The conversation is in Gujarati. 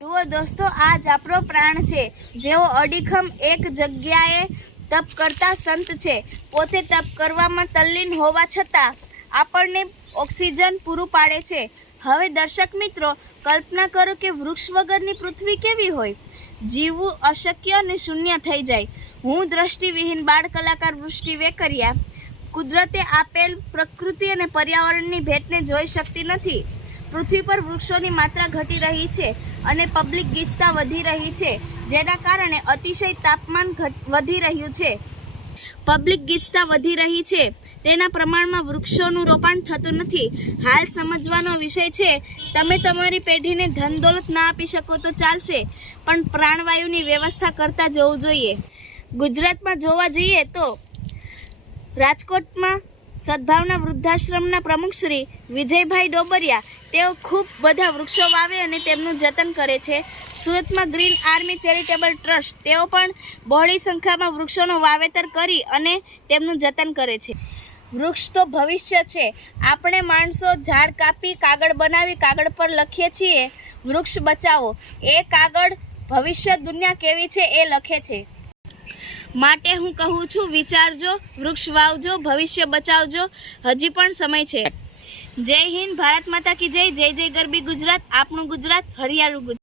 જુઓ દોસ્તો, આ જ આપણો પ્રાણ છે, જેઓ અડીખમ એક જગ્યાએ તપ કરતા સંત છે. પોતે તપ કરવામાં તલ્લીન હોવા છતાં આપણને ઓક્સિજન પૂરું પાડે છે. હવે દર્શક મિત્રો, કલ્પના કરો કે વૃક્ષ વગરની પૃથ્વી કેવી હોય. જીવવું અશક્ય અને શૂન્ય થઈ જાય. હું દ્રષ્ટિવિહીન બાળ કલાકાર વૃષ્ટિ વેકરિયા કુદરતે આપેલ પ્રકૃતિ અને પર્યાવરણની ભેટને જોઈ શકતી નથી. પૃથ્વી પર વૃક્ષોની માત્રા ઘટી રહી છે અને પબ્લિક ગીચતા વધી રહી છે, જેના કારણે અતિશય તાપમાન વધી રહ્યું છે. પબ્લિક ગીચતા વધી રહી છે, તેના પ્રમાણમાં વૃક્ષોનું રોપણ થતું નથી. હાલ સમજવાનો વિષય છે. તમે તમારી પેઢીને ધન દોલત ના આપી શકો તો ચાલશે, પણ પ્રાણવાયુની વ્યવસ્થા કરતા જવું જોઈએ. ગુજરાતમાં જોવા જઈએ તો રાજકોટમાં સદભાવના વૃદ્ધાશ્રમના પ્રમુખ શ્રી વિજયભાઈ ડોબરિયા, તેઓ ખૂબ બધા વૃક્ષો વાવે અને તેમનું જતન કરે છે. સુરતમાં ગ્રીન આર્મી ચેરિટેબલ ટ્રસ્ટ, તેઓ પણ બહોળી સંખ્યામાં વૃક્ષોનું વાવેતર કરી અને તેમનું જતન કરે છે. વૃક્ષ તો ભવિષ્ય છે. આપણે માણસો ઝાડ કાપી કાગળ બનાવી કાગળ પર લખીએ છીએ વૃક્ષ બચાવો. એ કાગળ ભવિષ્ય દુનિયા કેવી છે એ લખે છે. માટે હું કહું છું, વિચારજો, વૃક્ષ વાવજો, ભવિષ્ય બચાવજો. હજી પણ સમય છે. જય હિન્દ, ભારત માતા કી જય. જય જય ગરબી ગુજરાત, આપણું ગુજરાત, હરિયાળું ગુજરાત.